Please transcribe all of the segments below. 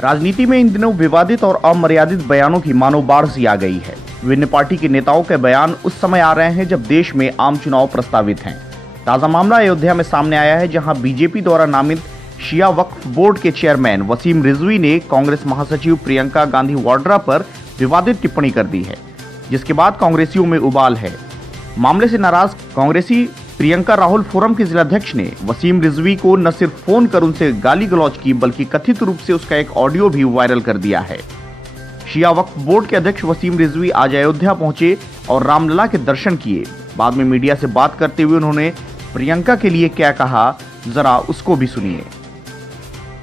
राजनीति में इन दिनों विवादित और अमर्यादित बयानों की मानो बाढ़ सी आ गई है। विभिन्न पार्टी के नेताओं के बयान उस समय आ रहे हैं जब देश में आम चुनाव प्रस्तावित हैं। ताजा मामला अयोध्या में सामने आया है, जहां बीजेपी द्वारा नामित शिया वक्फ बोर्ड के चेयरमैन वसीम रिजवी ने कांग्रेस महासचिव प्रियंका गांधी वाड्रा पर विवादित टिप्पणी कर दी है, जिसके बाद कांग्रेसियों में उबाल है। मामले से नाराज कांग्रेसी प्रियंका राहुल फोरम के जिलाध्यक्ष ने वसीम रिजवी को न सिर्फ फोन कर उनसे गाली गलौज की, बल्कि कथित रूप से उसका एक ऑडियो भी वायरल कर दिया है। शिया वक्फ बोर्ड के अध्यक्ष वसीम रिजवी आज अयोध्या पहुंचे और रामलला के दर्शन किए। बाद में मीडिया से बात करते हुए उन्होंने प्रियंका के लिए क्या कहा, जरा उसको भी सुनिए।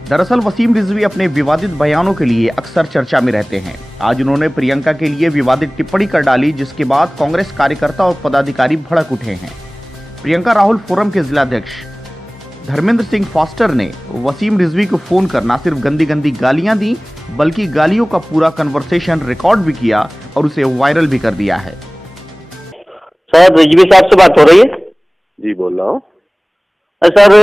दरअसल वसीम रिजवी अपने विवादित बयानों के लिए अक्सर चर्चा में रहते हैं। आज उन्होंने प्रियंका के लिए विवादित टिप्पणी कर डाली, जिसके बाद कांग्रेस कार्यकर्ता और पदाधिकारी भड़क उठे हैं। प्रियंका राहुल फोरम के जिलाध्यक्ष धर्मेंद्र सिंह फास्टर ने वसीम रिजवी को फोन कर न सिर्फ गंदी गंदी गालियां दी, बल्कि गालियों का पूरा कन्वर्सेशन रिकॉर्ड भी किया और उसे वायरल भी कर दिया है। सर, रिजवी साहब से बात हो रही है? जी, बोल रहा हूँ। सर,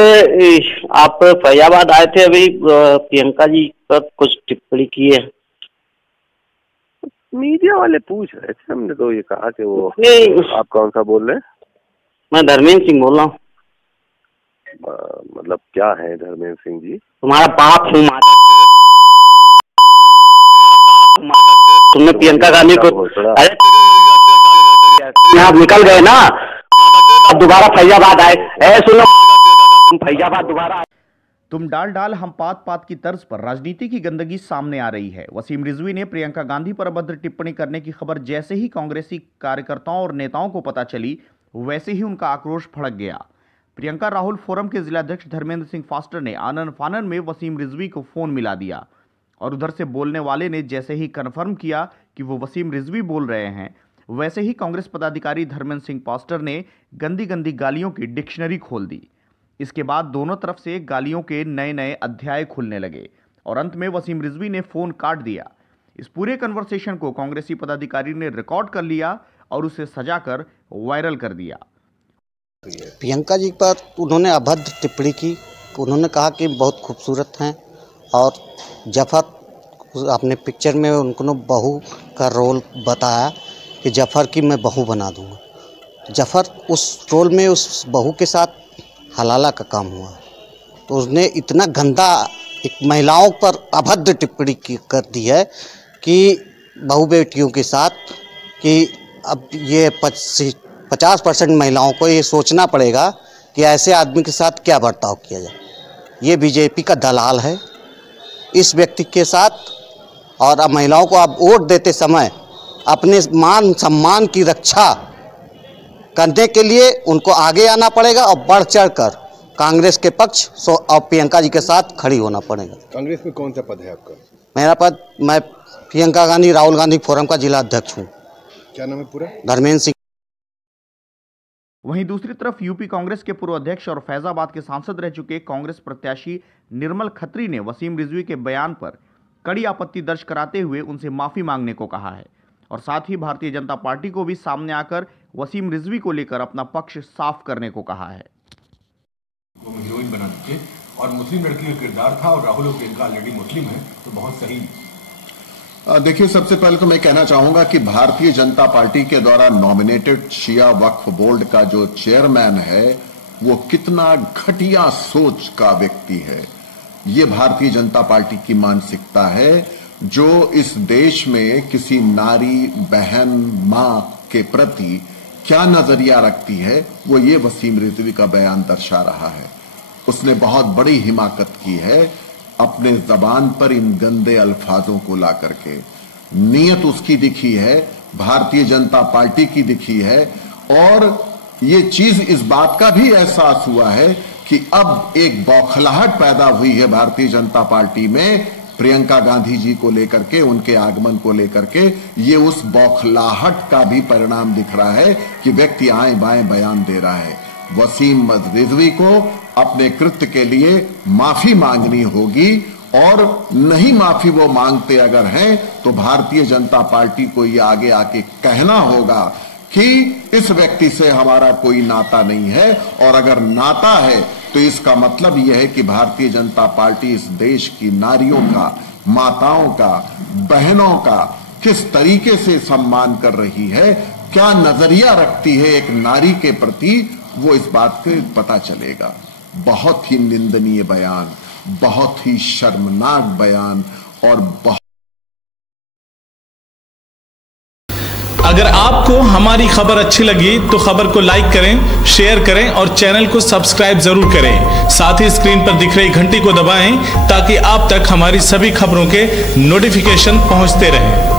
आप फैजाबाद आए थे, अभी प्रियंका जी पर कुछ टिप्पणी की है। मीडिया वाले पूछ रहे थे, हमने तो ये कहा कि वो आप कौन सा बोल रहे हैं? मैं धर्मेंद्र सिंह बोल रहा हूँ। मतलब क्या है धर्मेंद्र सिंह जी? तुम्हारा बाप हूँ, तुमने प्रियंका गांधी को, अरे आप निकल गए ना, अब दोबारा फैजाबाद आए। सुनो, फैजाबाद दोबारा। तुम डाल डाल हम पात पात की तर्ज पर राजनीति की गंदगी सामने आ रही है। वसीम रिजवी ने प्रियंका गांधी पर अभद्र टिप्पणी करने की खबर जैसे ही कांग्रेसी कार्यकर्ताओं और नेताओं को पता चली, वैसे ही उनका आक्रोश भड़क गया। प्रियंका राहुल फोरम के जिलाध्यक्ष धर्मेंद्र सिंह फास्टर ने आनन फानन में वसीम रिजवी को फोन मिला दिया और उधर से बोलने वाले ने जैसे ही कन्फर्म किया कि वो वसीम रिजवी बोल रहे हैं, वैसे ही कांग्रेस पदाधिकारी धर्मेंद्र सिंह फास्टर ने गंदी गंदी गालियों की डिक्शनरी खोल दी। इसके बाद दोनों तरफ से गालियों के नए नए अध्याय खुलने लगे और अंत में वसीम रिजवी ने फोन काट दिया। इस पूरे कन्वर्सेशन को कांग्रेसी पदाधिकारी ने रिकॉर्ड कर लिया और उसे सजाकर वायरल कर दिया। प्रियंका जी पर उन्होंने अभद्र टिप्पणी की। उन्होंने कहा कि बहुत खूबसूरत हैं और जफर अपने पिक्चर में उनको बहू का रोल बताया कि जफर की मैं बहू बना दूंगा। जफर उस रोल में उस बहू के साथ हलाला का काम हुआ, तो उसने इतना गंदा एक महिलाओं पर अभद्र टिप्पणी कर दी है कि बहू बेटियों के साथ, कि अब ये 50% महिलाओं को ये सोचना पड़ेगा कि ऐसे आदमी के साथ क्या बर्ताव किया जाए। ये बीजेपी का दलाल है इस व्यक्ति के साथ, और अब महिलाओं को आप वोट देते समय अपने मान सम्मान की रक्षा करने के लिए उनको आगे आना पड़ेगा और बढ़ चढ़ कर कांग्रेस के पक्ष और प्रियंका जी के साथ खड़ी होना पड़ेगा। कांग्रेस में कौन सा पद है आपका? मेरा पद, मैं प्रियंका गांधी राहुल गांधी फोरम का जिला अध्यक्ष हूँ। क्या नाम है पूरा? धर्मेंद्र सिंह। वहीं दूसरी तरफ यूपी कांग्रेस के पूर्व अध्यक्ष और फैजाबाद के सांसद रह चुके कांग्रेस प्रत्याशी निर्मल खत्री ने वसीम रिजवी के बयान पर कड़ी आपत्ति दर्ज कराते हुए उनसे माफी मांगने को कहा है और साथ ही भारतीय जनता पार्टी को भी सामने आकर वसीम रिजवी को लेकर अपना पक्ष साफ करने को कहा है। हीरोइन बना दीजिए, और मुस्लिम लड़की का किरदार था और राहुल और प्रियंका ऑलरेडी मुस्लिम है, तो बहुत सही। देखिए, सबसे पहले तो मैं कहना चाहूंगा कि भारतीय जनता पार्टी के द्वारा नॉमिनेटेड शिया वक्फ बोर्ड का जो चेयरमैन है, वो कितना घटिया सोच का व्यक्ति है। ये भारतीय जनता पार्टी की मानसिकता है, जो इस देश में किसी नारी, बहन, मां के प्रति क्या नजरिया रखती है, वो ये वसीम रिजवी का बयान दर्शा रहा है। उसने बहुत बड़ी हिमाकत की है अपने जबान पर इन गंदे अल्फाजों को ला करके। नीयत उसकी दिखी है, भारतीय जनता पार्टी की दिखी है, और ये चीज इस बात का भी एहसास हुआ है कि अब एक बौखलाहट पैदा हुई है भारतीय जनता पार्टी में प्रियंका गांधी जी को लेकर के, उनके आगमन को लेकर के। ये उस बौखलाहट का भी परिणाम दिख रहा है कि व्यक्ति आए बाएं बयान दे रहा है। वसीम रिजवी को अपने कृत्य के लिए माफी मांगनी होगी, और नहीं माफी वो मांगते अगर हैं तो भारतीय जनता पार्टी को ये आगे आके कहना होगा कि इस व्यक्ति से हमारा कोई नाता नहीं है, और अगर नाता है तो इसका मतलब यह है कि भारतीय जनता पार्टी इस देश की नारियों का, माताओं का, बहनों का किस तरीके से सम्मान कर रही है, क्या नजरिया रखती है एक नारी के प्रति, वो इस बात से पता चलेगा। बहुत ही निंदनीय बयान, बहुत ही शर्मनाक बयान और बहुत। अगर आपको हमारी खबर अच्छी लगी तो खबर को लाइक करें, शेयर करें और चैनल को सब्सक्राइब जरूर करें। साथ ही स्क्रीन पर दिख रही घंटी को दबाएं ताकि आप तक हमारी सभी खबरों के नोटिफिकेशन पहुंचते रहें।